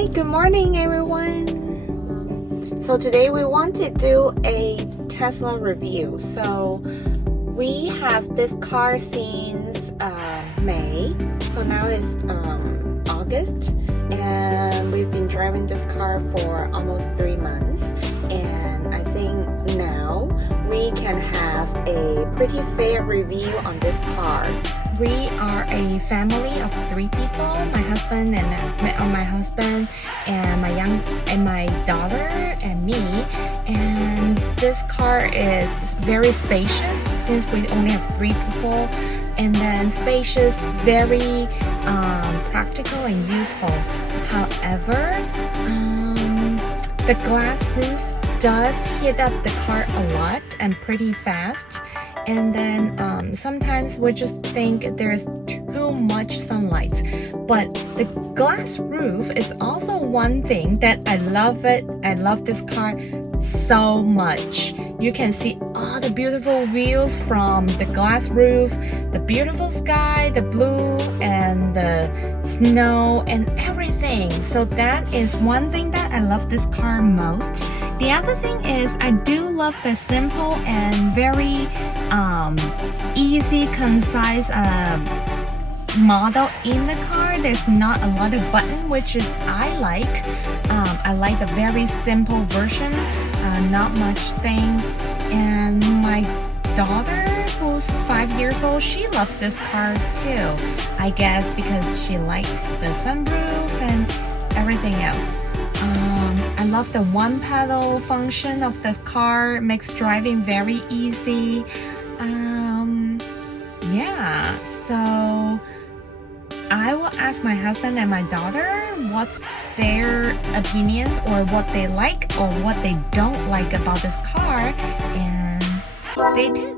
Hi, good morning everyone. So today we want to do a Tesla review. So we have this car since May. So now it's August and we've been driving this car for almost 3 months. And I think now we can have a pretty fair review on this car. We are a family of 3 people, my husband and my daughter and me. And this car is very spacious since we only have 3 people. And then spacious, very practical and useful. However, the glass roof does hit up the car a lot and pretty fast. And then sometimes we just think there's too much sunlight. But the glass roof is also one thing that I love it. I love this car so much. You can see all the beautiful views from the glass roof, the beautiful sky, the blue and the snow and everything. So that is one thing that I love this car most. The other thing is I do love the simple and very easy, concise model in the car. There's not a lot of button, which is I like. I like the very simple version, not much things. And my daughter, who's 5 years old, she loves this car too. I guess because she likes the sunroof and everything else. I love the one pedal function of this car, makes driving very easy. Yeah, so I will ask my husband and my daughter what's their opinions or what they like or what they don't like about this car, and stay tuned.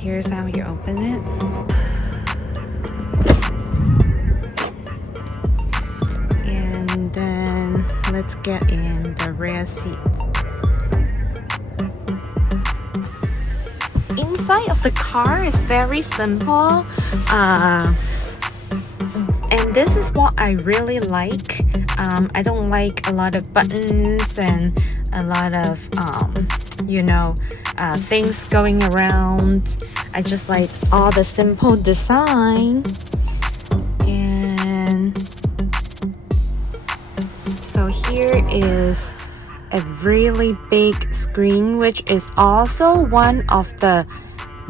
Here's how you open it. And then let's get in the rear seat. Inside of the car is very simple. And this is what I really like. I don't like a lot of buttons and a lot of things going around. I just like all the simple design. And so here is a really big screen, which is also one of the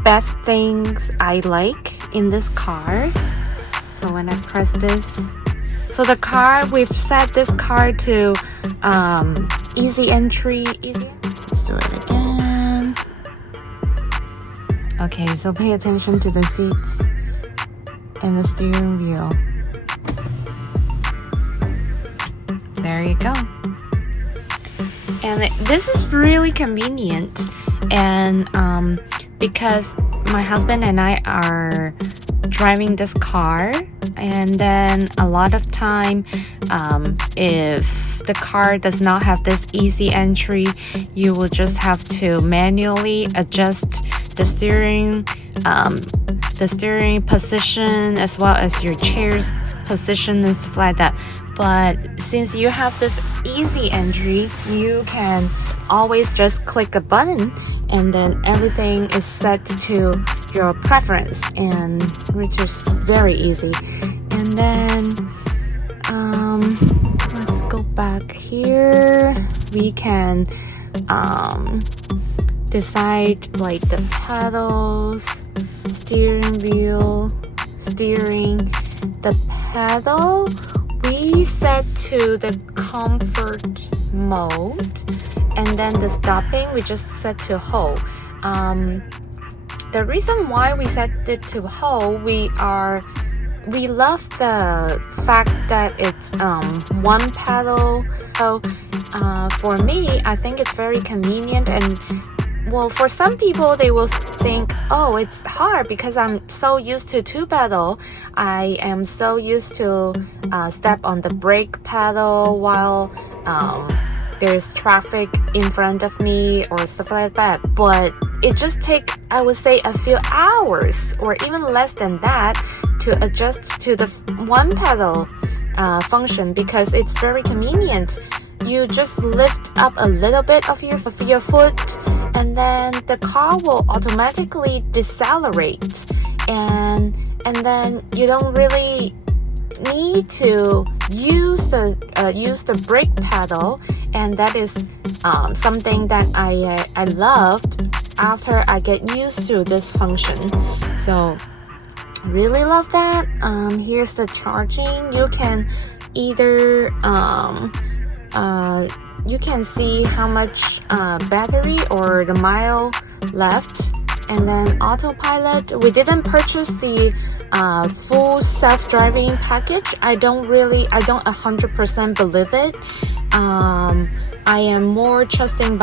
best things I like in this car. So when I press this, so the car, we've set this car to easy entry. Let's do it again. Okay, so pay attention to the seats and the steering wheel. There you go. And this is really convenient, and because my husband and I are driving this car, and then a lot of time if the car does not have this easy entry, you will just have to manually adjust the steering position as well as your chair's position and stuff like that. But since you have this easy entry, you can always just click a button and then everything is set to your preference, and which is very easy. And then let's go back here. We can decide like the pedals, steering wheel, steering. The pedal we set to the comfort mode, and then the stopping we just set to hold. The reason why we set it to hold, we love the fact that it's one pedal. So for me, I think it's very convenient, and well, for some people they will think, oh, it's hard because I'm so used to two pedal. I am so used to step on the brake pedal while there's traffic in front of me or stuff like that. But it just take, I would say, a few hours or even less than that to adjust to the one pedal function, because it's very convenient. You just lift up a little bit of your foot, and then the car will automatically decelerate, and then you don't really need to use the brake pedal, and that is something that I loved after I get used to this function. So really love that. Here's the charging. You can either you can see how much battery or the mile left, and then autopilot. We didn't purchase the full self-driving package. I don't 100% believe it. I am more trusting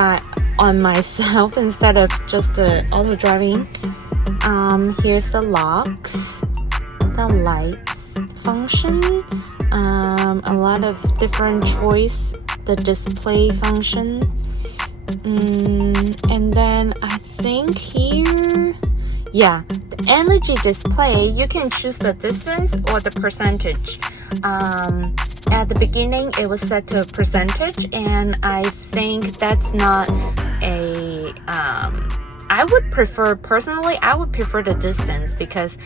on myself instead of just the auto driving. Here's the locks, the lights function, a lot of different choice, the display function, and then I think here, yeah, the energy display, you can choose the distance or the percentage. At the beginning it was set to percentage, and I think that's not a I would prefer the distance, because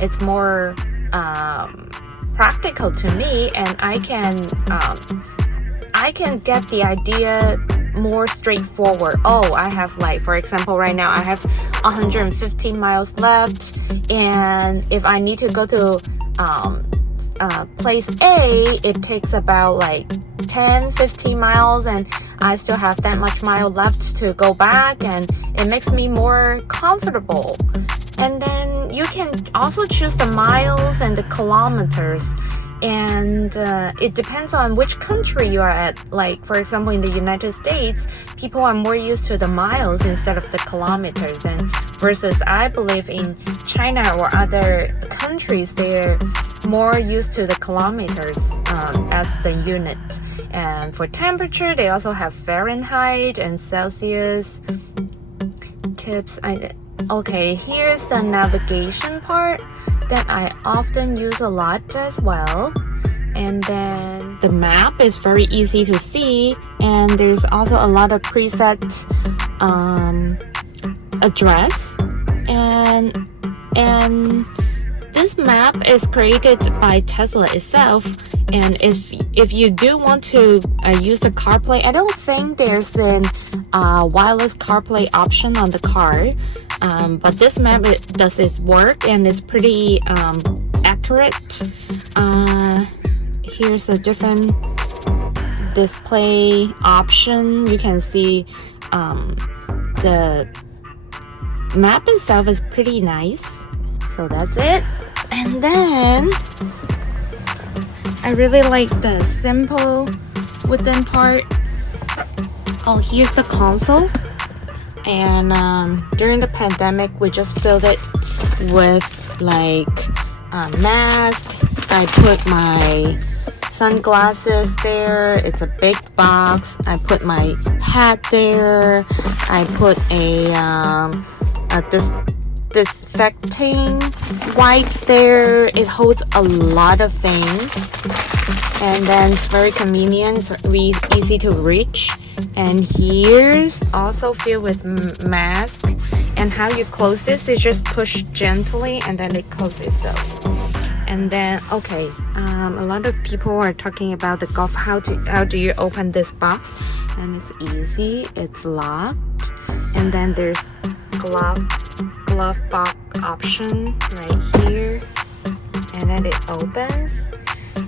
it's more practical to me, and I can get the idea more straightforward. Oh, I have, like, for example, right now I have 115 miles left, and if I need to go to place A, it takes about like 10-15 miles, and I still have that much mile left to go back, and it makes me more comfortable. And then you can also choose the miles and the kilometers, and it depends on which country you are at. Like, for example, in the United States, people are more used to the miles instead of the kilometers, and versus I believe in China or other countries, they're more used to the kilometers as the unit. And for temperature, they also have Fahrenheit and Celsius. Tips. Okay, here's the navigation part that I often use a lot as well. And then the map is very easy to see, and there's also a lot of preset address, and this map is created by Tesla itself. And if you do want to use the CarPlay, I don't think there's an wireless CarPlay option on the car, but this map does its work, and it's pretty accurate. Here's a different display option. You can see the map itself is pretty nice. So that's it. And then I really like the simple wooden part. Oh, here's the console. And during the pandemic, we just filled it with like a mask. I put my sunglasses there. It's a big box. I put my hat there. I put this disinfecting wipes there. It holds a lot of things, and then it's very convenient. It's easy to reach. And here's also filled with mask. And how you close this is just push gently, and then it closes itself. And then okay, a lot of people are talking about the golf. How do you open this box? And it's easy. It's locked, and then there's glove box option right here, and then it opens,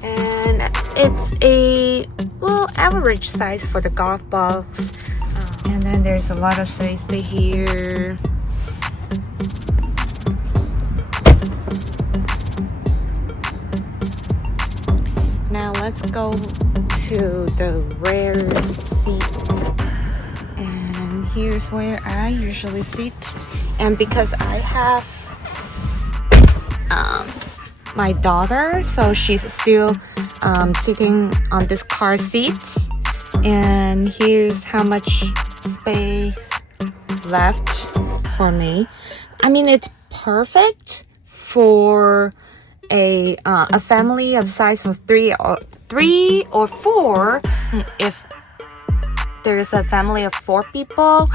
and it's a average size for the golf box. And then there's a lot of space here. Now let's go to the rear seat, and here's where I usually sit. And because I have my daughter, so she's still sitting on this car seat. And here's how much space left for me. I mean, it's perfect for a family of size of three or four. If there's a family of 4 people,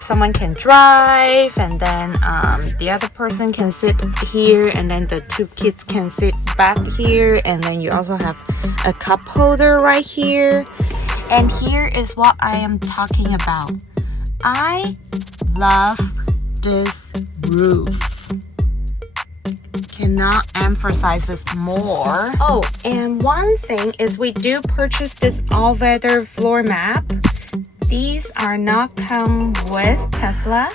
someone can drive, and then the other person can sit here, and then the 2 kids can sit back here, and then you also have a cup holder right here. And here is what I am talking about. I love this roof. Cannot emphasize this more. Oh, and one thing is we do purchase this all-weather floor mat. These are not come with Tesla,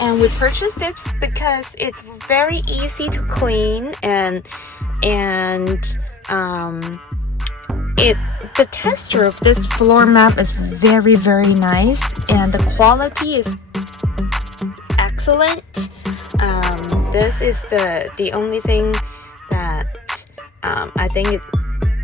and we purchased this because it's very easy to clean, and the texture of this floor mat is very, very nice, and the quality is excellent. This is the only thing that I think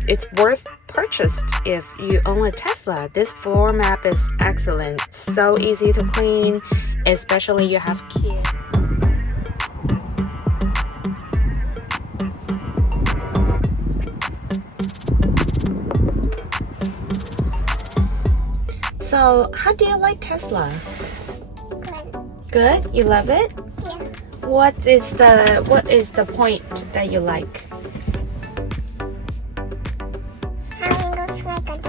it's worth purchased if you own a Tesla. This floor mat is excellent, so easy to clean, especially you have kids. So, how do you like Tesla? Good? You love it? Yeah. What is the point that you like? How it looks like a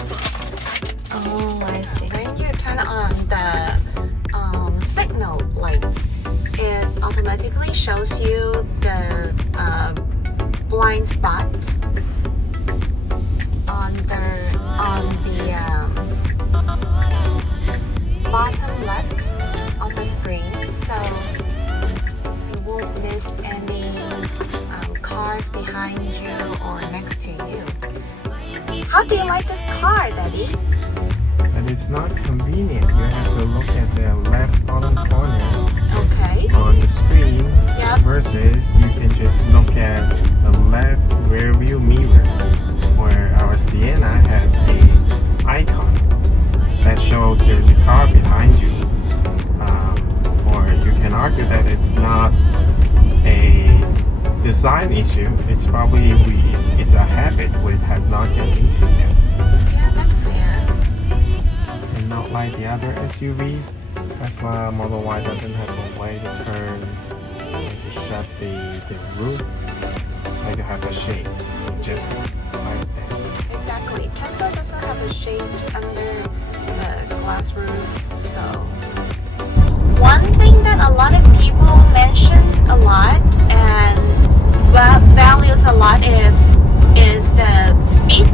Oh, I see. When you turn on the signal lights, it automatically shows you the blind spot on the bottom left of the screen, so you won't miss any cars behind you or next to you. How do you like this car, Daddy? And it's not convenient. You have to look at the left bottom corner Okay. on the screen Yep. versus you can just look at the left rear view mirror where our Sienna has a icon that shows there's a car behind you. Or you can argue that it's not a design issue. It's probably it's a habit we have not get into yet. Yeah, that's fair. And not like the other SUVs, Tesla Model Y doesn't have a way to turn and to shut the roof, like to have a shade, just like that. Exactly. Tesla doesn't have a shade under the glass roof, so. One thing that a lot of people mention a lot and values a lot is the speed,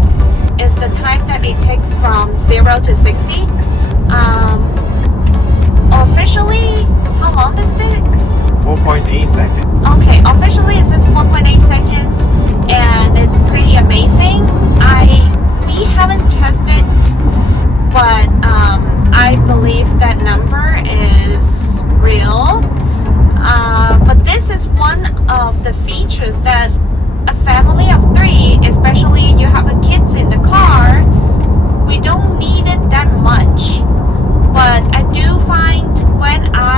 is the time that it takes from 0 to 60. Officially, how long is it? 4.8 seconds. Okay, officially it says 4.8 seconds, and it's pretty amazing. We haven't tested, but I believe that number is real. But this is one of the features that a family of 3, especially you have a kids in the car, we don't need it that much. But I do find when I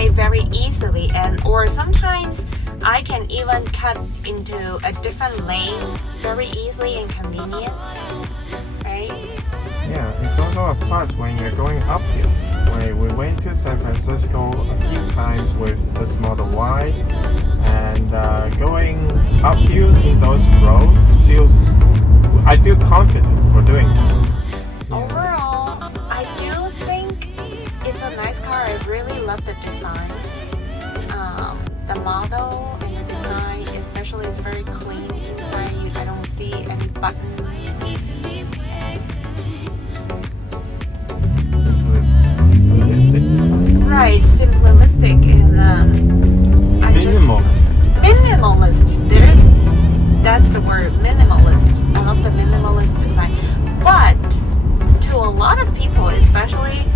way very easily, and or sometimes I can even cut into a different lane very easily and convenient, right? Yeah, it's also a plus when you're going uphill. We went to San Francisco a few times with this Model Y, and going uphill in those roads I feel confident for doing it. Overall, I do think it's a nice car. I really love the design. The model and the design, especially, it's very clean inside. I don't see any buttons. Simplistic design. Right, simplistic and Minimalist. Minimalist. That's the word, minimalist. I love the minimalist design. But to a lot of people, especially,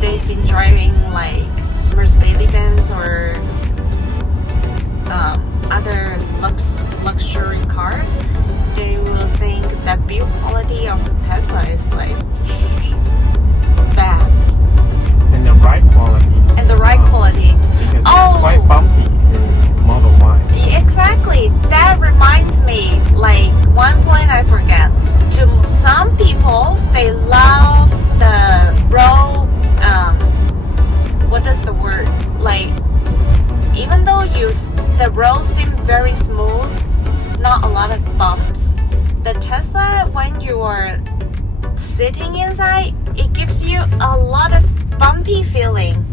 they've been driving like Mercedes-Benz or other luxury cars, they will think that build quality of Tesla is like bad. And the ride quality. And the ride quality. Because it's quite bumpy in Model Y. Exactly. That reminds me, like, one point I forget. To some people, they love the road, what is the word? Like, even though the road seems very smooth, not a lot of bumps, the Tesla, when you are sitting inside, it gives you a lot of bumpy feeling.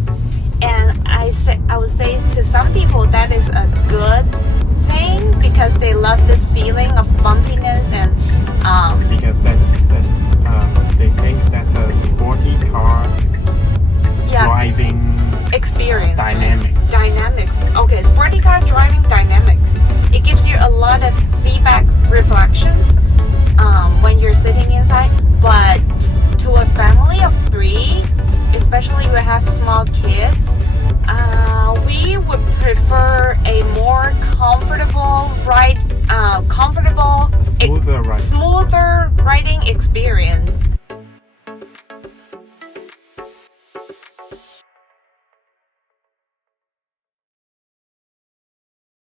And I would say to some people that is a good thing because they love this feeling of bumpiness and Because they think that's a sporty car driving experience. dynamics. Right? Dynamics. Okay, sporty car driving dynamics. It gives you a lot of feedback reflections when you're sitting inside. But to a family of 3, especially we have small kids, we would prefer a more comfortable ride, Smoother ride. smoother riding experience.